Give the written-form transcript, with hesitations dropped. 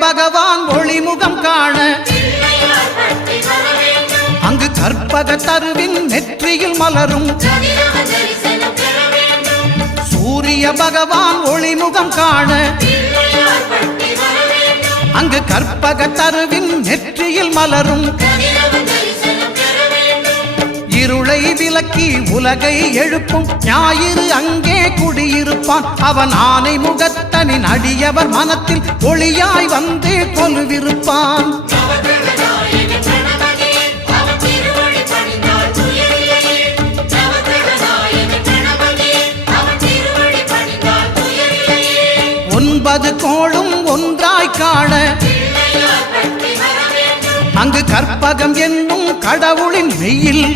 பகவான் ஒளிமுகம் காண அங்கு கற்பக தருவின் நெற்றியில் மலரும் சூரிய பகவான் ஒளிமுகம் காண அங்கு கற்பக தருவின் நெற்றியில் மலரும் இருளை விலக்கி உலகை எழுப்பும் ஞாயிறு அங்கே குடியிருப்பான் அவன் ஆனை முகத்தனின் அடியவர் மனத்தில் ஒளியாய் வந்து கொலுவிருப்பான் ஒன்பது கோளும் ஒன்றாய் காண அங்கு கற்பகம் என்னும் கடவுளின் மெய்யில்